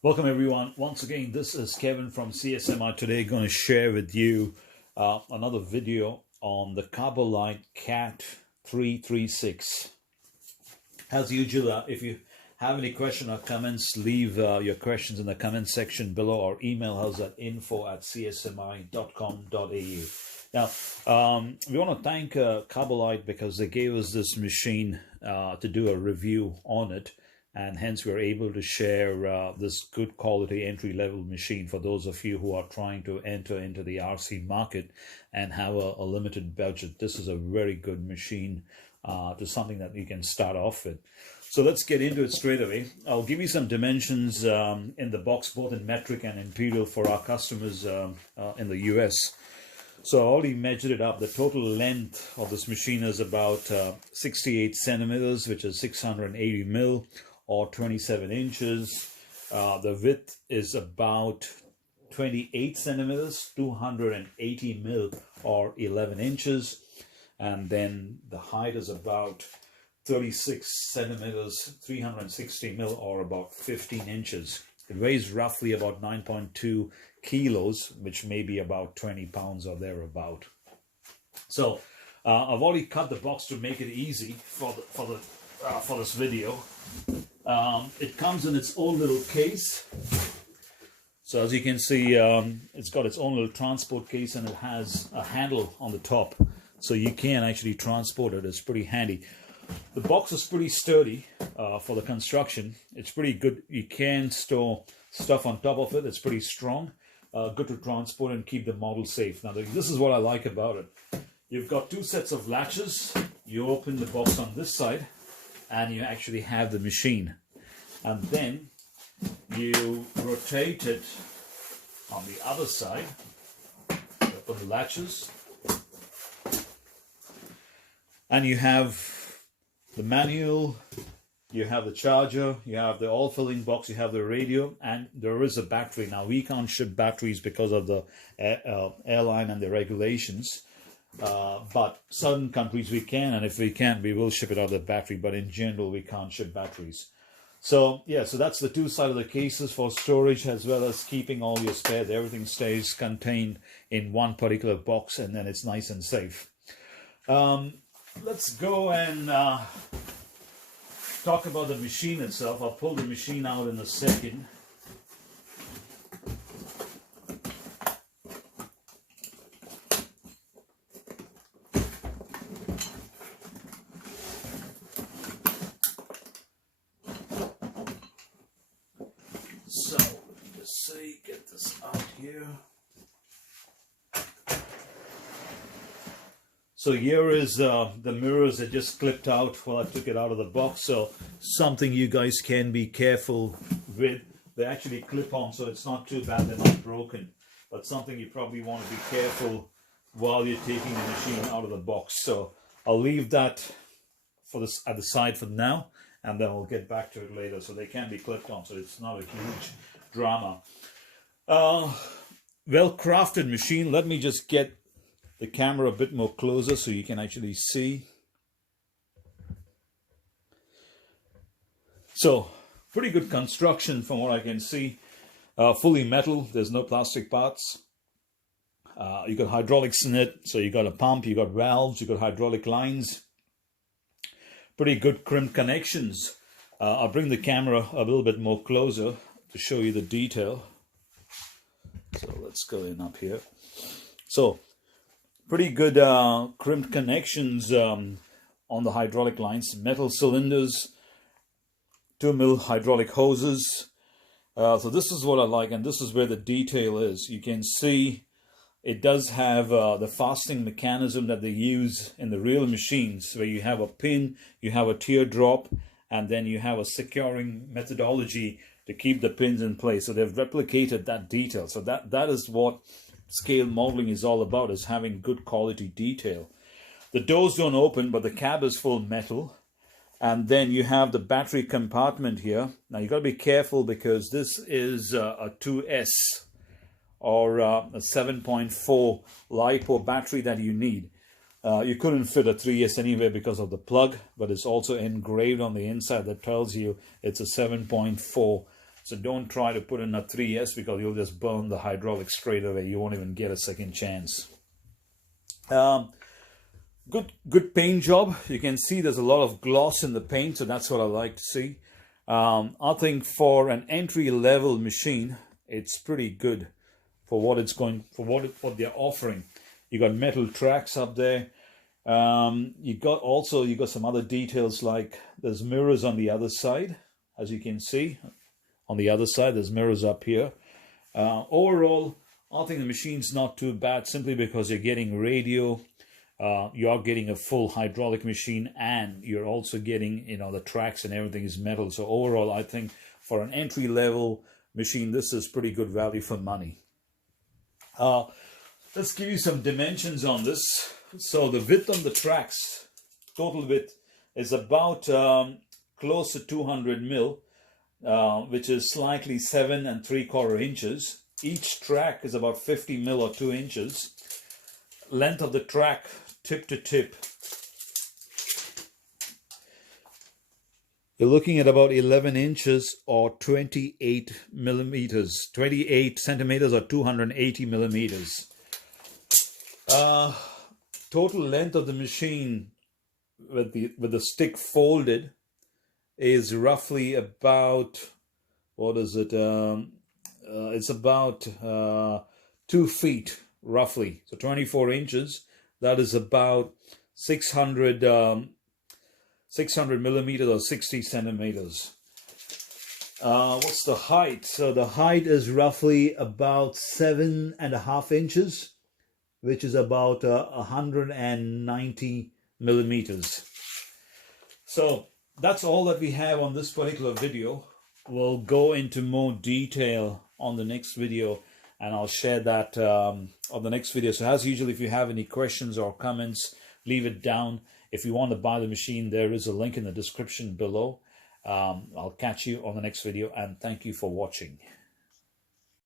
Welcome everyone. Once again, this is Kevin from CSMI. Today going to share with you another video on the KABOLITE CAT 336. As usual, if you have any question or comments, leave your questions in the comment section below or email us at info@csmi.com.au. Now, we want to thank KABOLITE because they gave us this machine to do a review on it. And hence we're able to share this good quality entry-level machine for those of you who are trying to enter into the RC market and have a limited budget. This is a very good machine to something that you can start off with. So let's get into it straight away. I'll give you some dimensions in the box, both in metric and imperial for our customers in the US. So I already measured it up. The total length of this machine is about 68 centimeters, which is 680 mil. Or 27 inches. The width is about 28 centimeters, 280 mil or 11 inches. And then the height is about 36 centimeters, 360 mil or about 15 inches. It weighs roughly about 9.2 kilos, which may be about 20 pounds or thereabout. So I've already cut the box to make it easy for this video. It comes in its own little case. So as you can see, it's got its own little transport case and it has a handle on the top. So you can actually transport it. It's pretty handy. The box is pretty sturdy for the construction. It's pretty good. You can store stuff on top of it. It's pretty strong. Good to transport and keep the model safe. Now this is what I like about it. You've got two sets of latches. You open the box on this side and you actually have the machine, and then you rotate it on the other side. Open the latches and you have the manual, you have the charger, you have the oil filling box, you have the radio, and there is a battery. Now we can't ship batteries because of the airline and the regulations. But certain countries we can, and if we can, we will ship it out of the battery, but in general we can't ship batteries. So yeah, so that's the two sides of the cases for storage as well as keeping all your spares. Everything stays contained in one particular box and then it's nice and safe. Let's go and talk about the machine itself. I'll pull the machine out in a second. So, just say, get this out here. So here is the mirrors that just clipped out while I took it out of the box. So something you guys can be careful with. They actually clip on, so it's not too bad, they're not broken. But something you probably want to be careful while you're taking the machine out of the box. So I'll leave that for this at the side for now, and then we'll get back to it later. So they can be clipped on, so it's not a huge drama. Well-crafted machine. Let me just get the camera a bit more closer so you can actually see. So pretty good construction from what I can see. Fully metal. There's no plastic parts. You got hydraulics in it, so you got a pump, you got valves, you got hydraulic lines. Pretty good crimped connections. I'll bring the camera a little bit more closer to show you the detail. So let's go in up here. So pretty good crimped connections on the hydraulic lines. Metal cylinders, 2 mil hydraulic hoses. So this is what I like, and this is where the detail is. You can see it does have the fastening mechanism that they use in the real machines, where you have a pin, you have a teardrop, and then you have a securing methodology to keep the pins in place. So they've replicated that detail. So that is what scale modeling is all about, is having good quality detail. The doors don't open, but the cab is full metal. And then you have the battery compartment here. Now you got to be careful because this is a 2S or a 7.4 LiPo battery that you need. You couldn't fit a 3S anywhere because of the plug, but it's also engraved on the inside that tells you it's a 7.4. So don't try to put in a 3S because you'll just burn the hydraulics straight away. You won't even get a second chance. Good paint job. You can see there's a lot of gloss in the paint, so that's what I like to see. I think for an entry-level machine, it's pretty good for what it's going for, what they're offering. You got metal tracks up there. You got some other details, like there's mirrors on the other side, as you can see. On the other side, there's mirrors up here. Overall, I think the machine's not too bad, simply because you're getting radio, you are getting a full hydraulic machine, and you're also getting, the tracks and everything is metal. So overall, I think for an entry-level machine, this is pretty good value for money. Let's give you some dimensions on this. So the width on the tracks, total width, is about close to 200 mil. Which is slightly 7 3/4 inches. Each track is about 50 mil or 2 inches. Length of the track, tip to tip, you're looking at about 11 inches or 28 millimeters, 28 centimeters or 280 millimeters. Total length of the machine with the stick folded is roughly about, it's about 2 feet roughly, so 24 inches. That is about 600 millimeters or 60 centimeters. What's the height? So the height is roughly about 7.5 inches, which is about 190 millimeters. So that's all that we have on this particular video. We'll go into more detail on the next video, and I'll share that on the next video. So as usual, if you have any questions or comments, leave it down. If you want to buy the machine, there is a link in the description below. I'll catch you on the next video, and thank you for watching.